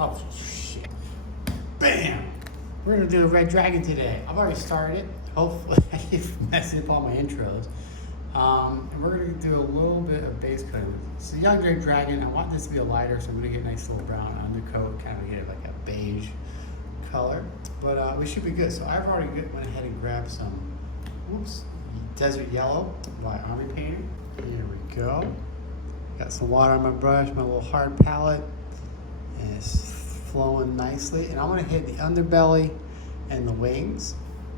Oh, shit. Bam! We're gonna do a red dragon today. I've already started. Hopefully, I keep messing up all my intros. And we're gonna do a little bit of base coating. It's a young red dragon. I want this to be a lighter, so I'm gonna get a nice little brown undercoat, kind of get like a beige color. But we should be good. So I've already went ahead and grabbed some, Desert Yellow by Army Painter. Here we go. Got some water on my brush, my little hard palette, and it's flowing nicely. And I'm gonna hit the underbelly and the wings.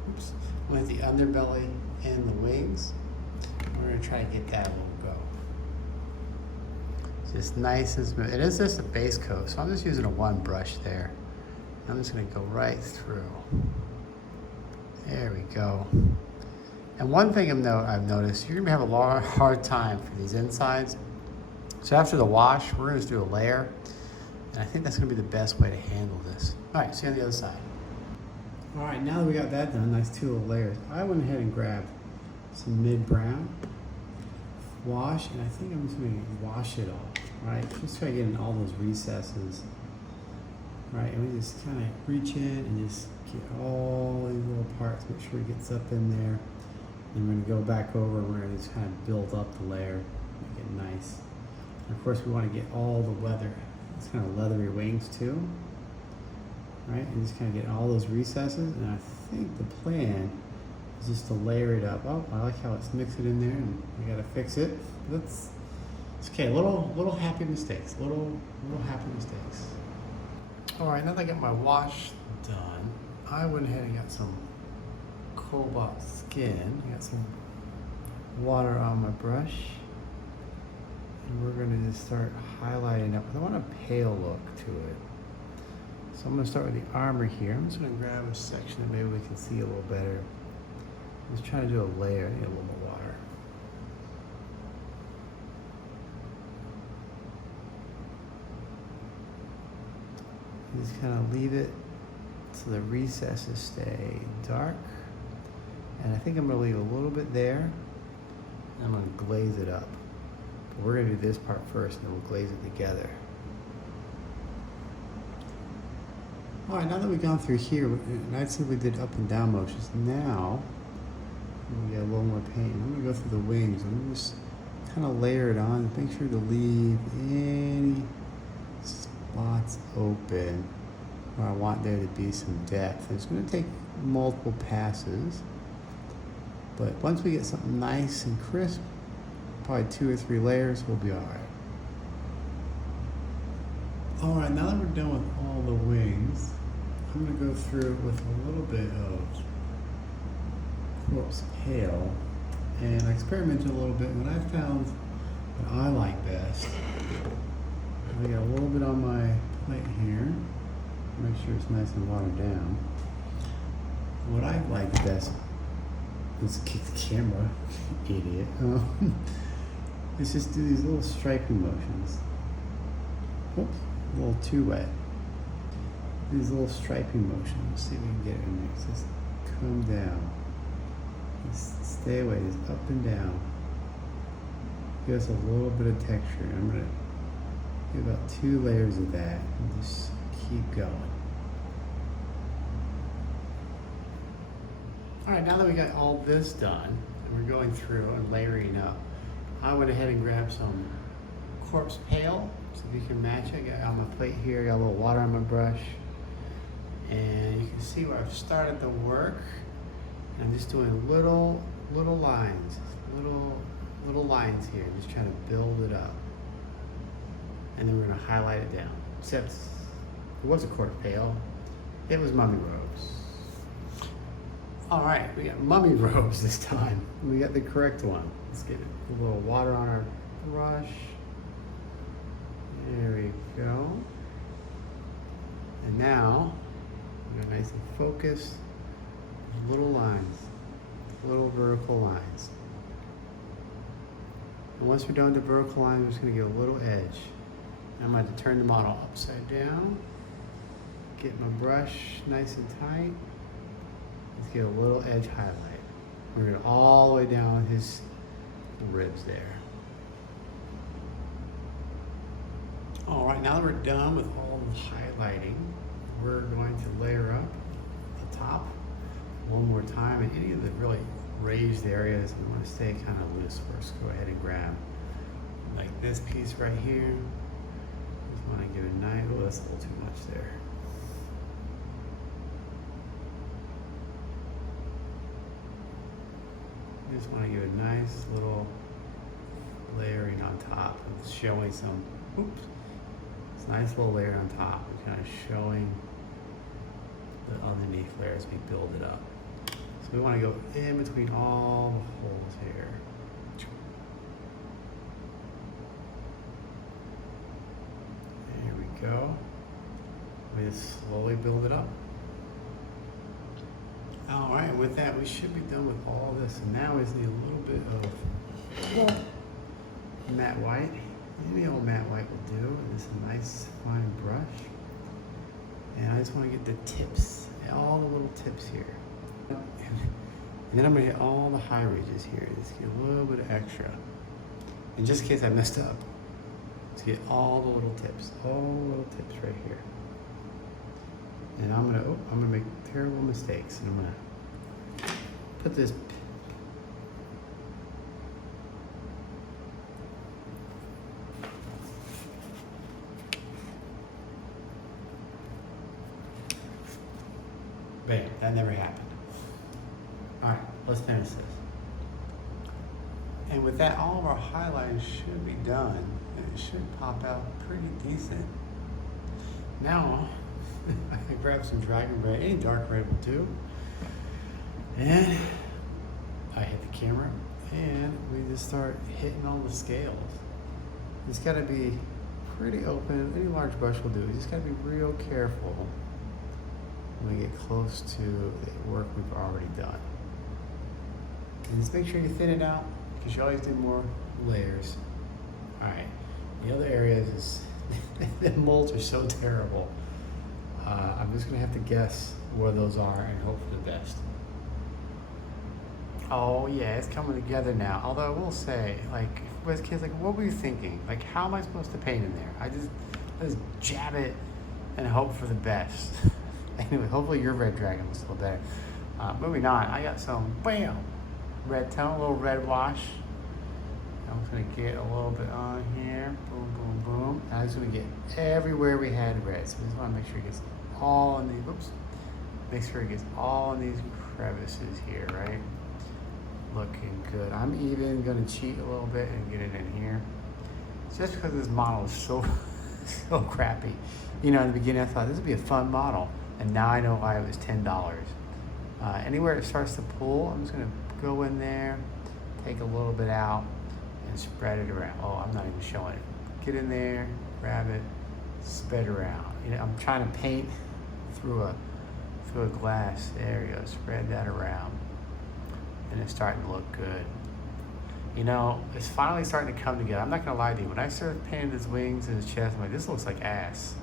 I'm gonna hit the underbelly and the wings. We're gonna try to get that a little go. Just nice and smooth. It is just a base coat, so I'm just using a one brush there. I'm just gonna go right through. There we go. And one thing I've noticed, you're gonna have a hard time for these insides. So after the wash, we're gonna just do a layer. And I think that's gonna be the best way to handle this. All right, see you on the other side. All right, now that we got that done, nice 2 little layers, I went ahead and grabbed some mid-brown wash, and I think I'm just gonna wash it all, right? Just try to get in all those recesses, right? And we just kind of reach in and just get all these little parts, make sure it gets up in there. And we're gonna go back over and we're gonna just kind of build up the layer, make it nice. And of course, we want to get all the leather, it's kind of leathery wings too, right? And just kind of get all those recesses. And I think the plan is just to layer it up. Oh, I like how it's mixed it in there, and we gotta fix it. It's okay. Little happy mistakes. Little happy mistakes. All right, now that I got my wash done, I went ahead and got some cobalt skin. I got some water on my brush, and we're gonna just start highlighting up. I want a pale look to it. So I'm gonna start with the armor here. I'm just gonna grab a section that maybe we can see a little better. I'm just trying to do a layer. I need a little more water. Just kind of leave it so the recesses stay dark. And I think I'm gonna leave a little bit there. And I'm gonna glaze it up. But we're gonna do this part first, and then we'll glaze it together. All right, now that we've gone through here, and I'd say we did up and down motions. Now, we get a little more paint. I'm gonna go through the wings. I'm gonna just kind of layer it on. Make sure to leave any spots open where I want there to be some depth. It's gonna take multiple passes. But once we get something nice and crisp, probably 2 or 3 layers, we'll be all right. All right, now that we're done with all the wings, I'm gonna go through with a little bit of Corpse Pale, and I experimented a little bit. What I found that I like best, I got a little bit on my plate here, make sure it's nice and watered down. What I like best, let's kick the camera, idiot. Let's just do these little striping motions. Oops, a little too wet. These little striping motions. See if we can get it in there. Just come down. Just stay away. Just up and down. Give us a little bit of texture. I'm gonna do about 2 layers of that and just keep going. All right, now that we got all this done, and we're going through and layering up, I went ahead and grabbed some Corpse Pale, so if you can match it. I got on my plate here, got a little water on my brush, and you can see where I've started the work. I'm just doing little lines, little lines here, just trying to build it up. And then we're gonna highlight it down. Except it was a Corpse Pale, it was Mummy Rose. All right, we got Mummy Rose this time. We got the correct one. Let's get a little water on our brush. There we go. And now, we're nice and focused. Little lines, little vertical lines. And once we're done with the vertical line, we're just gonna get a little edge. I'm going to turn the model upside down. Get my brush nice and tight. Let's get a little edge highlight. We're going to all the way down his ribs there. All right, now that we're done with all of highlighting, we're going to layer up the top one more time, and any of the really raised areas we want to stay kind of loose first. Go ahead and grab like this piece right here. Just want to give it a nice, oh, that's a little too much there. Just want to give a nice little layering on top, showing some, oops, it's a nice little layer on top, kind of showing the underneath layer as we build it up. So we want to go in between all the holes here. There we go. We just slowly build it up. All right, with that, we should be done with all this. And now we just need a little bit of matte white. Any old matte white will do. It's a nice fine brush. And I just want to get the tips, all the little tips here. And then I'm going to hit all the high ridges here. Just get a little bit of extra. And just in case I messed up, let's get all the little tips right here. And I'm gonna make terrible mistakes, and I'm gonna put this bam, that never happened. All right, let's finish this. And with that, all of our highlights should be done, and it should pop out pretty decent. Now, I can grab some dragon red, any dark red will do. And I hit the camera, and we just start hitting all the scales. It's gotta be pretty open. Any large brush will do. You just gotta be real careful when we get close to the work we've already done. And just make sure you thin it out, because you always do more layers. All right, the other areas is, the molds are so terrible. I'm just gonna have to guess where those are and hope for the best. Oh yeah, it's coming together now. Although I will say, like, as kids, like, what were you thinking? Like, how am I supposed to paint in there? I just jab it and hope for the best. Anyway, hopefully your red dragon was still there. Moving on, I got some, bam, red tone, a little red wash. I'm just gonna get a little bit on here, boom, boom, boom. I'm just gonna get everywhere we had red. So we just wanna make sure it gets all in these, oops. Make sure it gets all in these crevices here, right? Looking good. I'm even gonna cheat a little bit and get it in here. Just because this model is so, so crappy. You know, in the beginning I thought this would be a fun model, and now I know why it was $10. Anywhere it starts to pull, I'm just gonna go in there, take a little bit out, and spread it around. Oh, I'm not even showing it. Get in there, grab it, spread around. You know, I'm trying to paint through a glass. There you go. Spread that around, and it's starting to look good. You know, it's finally starting to come together. I'm not gonna lie to you. When I started painting his wings and his chest, I'm like, this looks like ass.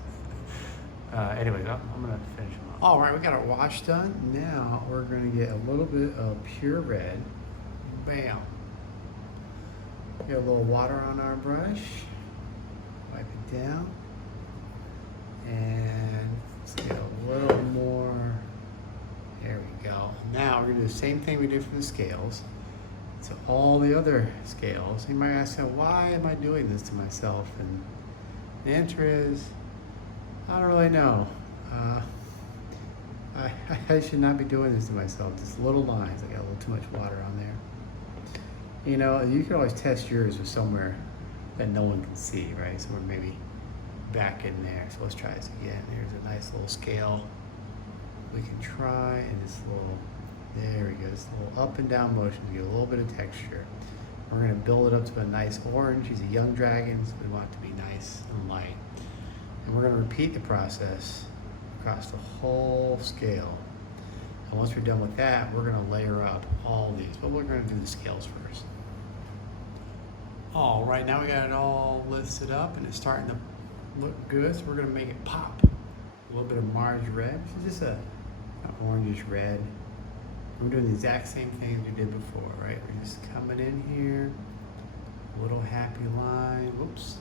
Anyways, I'm gonna finish him off. All right, we got our wash done. Now we're gonna get a little bit of pure red. Bam. Get a little water on our brush. Wipe it down. And let's get a little more. There we go. Now we're gonna do the same thing we did for the scales. So all the other scales. You might ask, why am I doing this to myself? And the answer is, I don't really know. I should not be doing this to myself. Just little lines. I got a little too much water on there. You know, you can always test yours with somewhere that no one can see, right? So we're maybe back in there. So let's try this again. There's a nice little scale we can try, and this little, there we go, this little up and down motion to get a little bit of texture. We're gonna build it up to a nice orange. He's a young dragon, so we want it to be nice and light. And we're gonna repeat the process across the whole scale. And once we're done with that, we're gonna layer up all these, but we're gonna do the scales first. All right, now we got it all listed up and it's starting to look good, so we're gonna make it pop. A little bit of Mars red, which is just an orangish red. We're doing the exact same thing we did before, right? We're just coming in here, little happy line, whoops.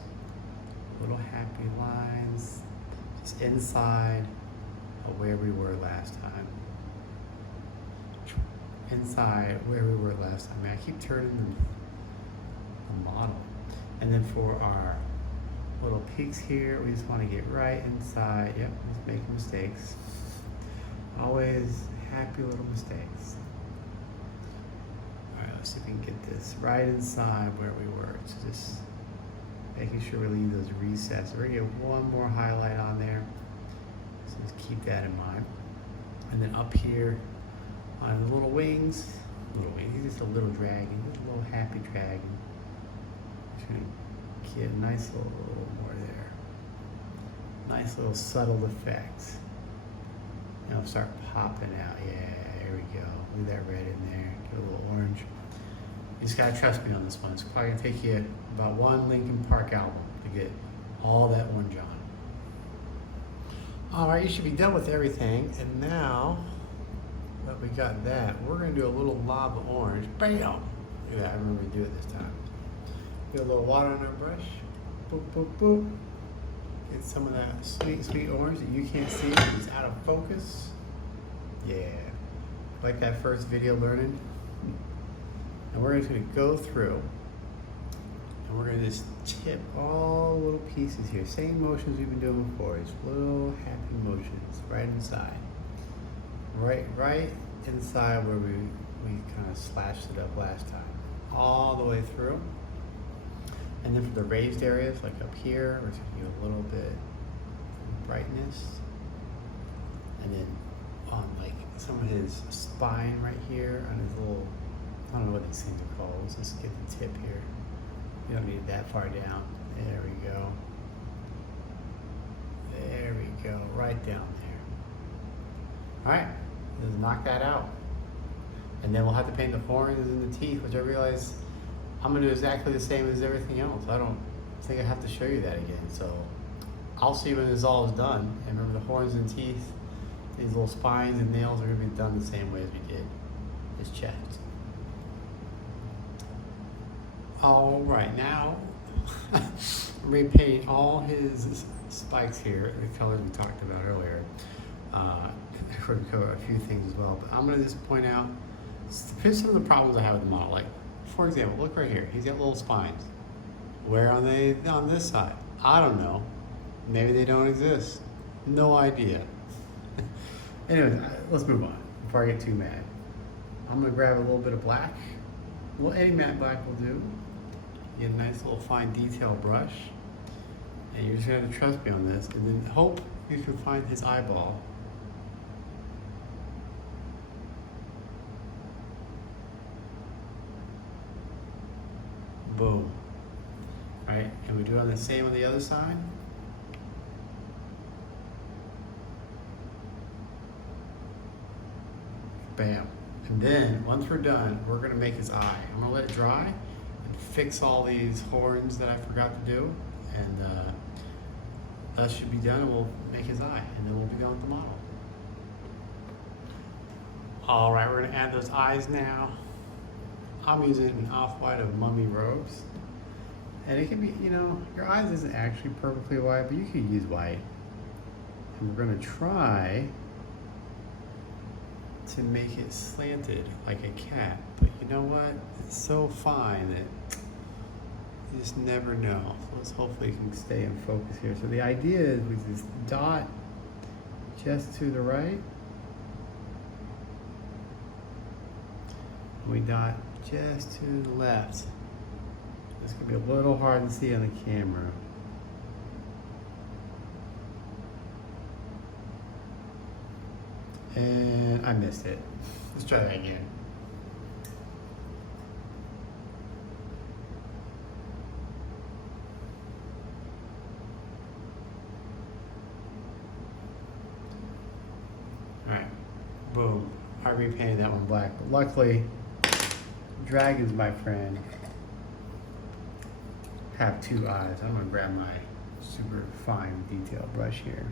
Little happy lines, just just inside of where we were last time. Inside where we were last time. I keep turning the model. And then for our little peaks here, we just want to get right inside. Yep, just making mistakes. Always happy little mistakes. All right, let's see if we can get this right inside where we were. So just making sure we leave those recesses. We're gonna get one more highlight on there. So just keep that in mind. And then up here on the little wings, he's just a little dragon, just a little happy dragon. Just gonna get a nice little more there. Nice little subtle effect. And it'll start popping out. Yeah, there we go. Leave that red in there. Get a little orange. You just gotta trust me on this one. It's probably gonna take you about one Linkin Park album to get all that orange on. All right, you should be done with everything. And now that we got that, we're gonna do a little lava orange. Bam! Look at that, I remember to do it this time. Get a little water on our brush. Boop, boop, boop. Get some of that sweet, sweet orange that you can't see. It's out of focus. Yeah. Like that first video learning. And we're just gonna go through and we're gonna just tip all little pieces here. Same motions we've been doing before. Just little happy motions right inside. Right inside where we kind of slashed it up last time. All the way through. And then for the raised areas, like up here, we're just gonna give a little bit of brightness. And then on like some of his spine right here, on his little, I don't know what these things are called. Let's just get the tip here. You don't need it that far down. There we go. There we go, right down there. All right, let's knock that out. And then we'll have to paint the horns and the teeth, which I realize I'm gonna do exactly the same as everything else. I don't think I have to show you that again. So I'll see when this all is done. And remember the horns and teeth, these little spines and nails are gonna be done the same way as we did his chest. All right, now we're gonna paint all his spikes here, the colors we talked about earlier. We're gonna cover a few things as well, but I'm gonna just point out here's some of the problems I have with the model. Like, for example, look right here. He's got little spines. Where are they on this side? I don't know. Maybe they don't exist. No idea. Anyways, let's move on before I get too mad. I'm gonna grab a little bit of black. Well, any matte black will do. Get a nice little fine detail brush. And you're just gonna have to trust me on this, and then hope you can find his eyeball. Boom. Right, and we do on the same on the other side. Bam. And then, once we're done, we're gonna make his eye. I'm gonna let it dry and fix all these horns that I forgot to do. And that should be done, and we'll make his eye. And then we'll be done with the model. All right, we're gonna add those eyes now. I'm using an off-white of Mummy Robes. And it can be, you know, your eyes isn't actually perfectly white, but you can use white. And we're gonna try to make it slanted like a cat. But you know what? It's so fine that you just never know. So let's hopefully can stay in focus here. So the idea is we just dot just to the right. We dot just to the left. This could be a little hard to see on the camera. And I missed it. Let's try that again. All right, boom. I repainted that one black, but luckily, dragons, my friend, have two eyes. I'm gonna grab my super fine detail brush here.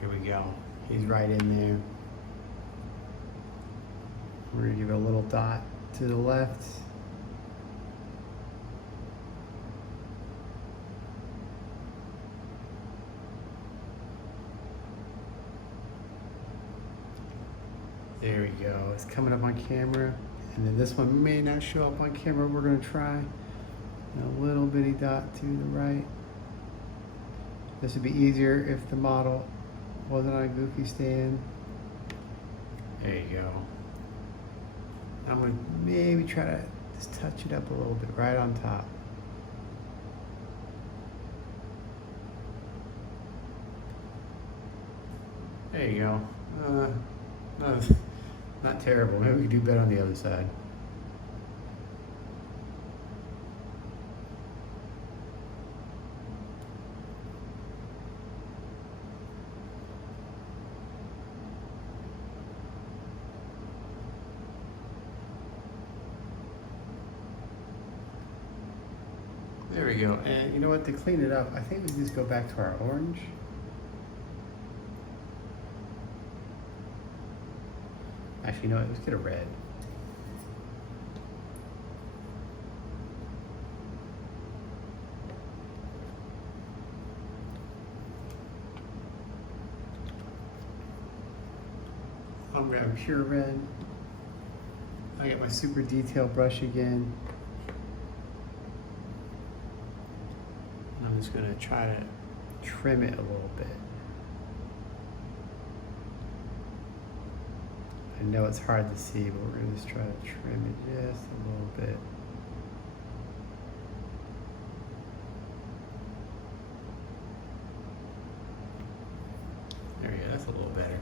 Here we go. He's right in there. We're gonna give it a little dot to the left. There we go, it's coming up on camera. And then this one may not show up on camera. We're gonna try a little bitty dot to the right. This would be easier if the model wasn't on a goofy stand. There you go. I'm gonna maybe try to just touch it up a little bit right on top. There you go. Not terrible. Maybe we could do better on the other side. There we go. And you know what? To clean it up, I think we just go back to our orange. Actually, you know what? Let's get a red. I'm gonna have pure red. I get my super detail brush again. I'm just gonna try to trim it a little bit. I know it's hard to see, but we're gonna just try to trim it just a little bit. There we go, that's a little better.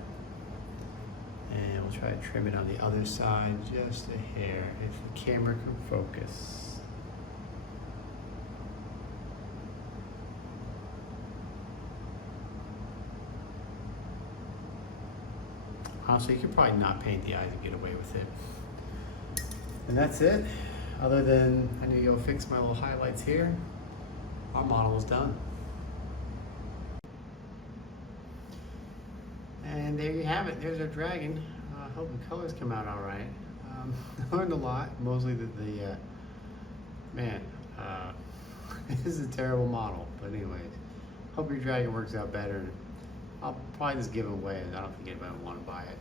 And we'll try to trim it on the other side just a hair, if the camera can focus. Honestly, you could probably not paint the eyes and get away with it. And that's it. Other than I need to go fix my little highlights here, our model is done. And there you have it. There's our dragon. I hope the colors come out all right. I learned a lot. Mostly that this is a terrible model. But anyways, hope your dragon works out better. I'll probably just give it away. I don't think anybody will want to buy it.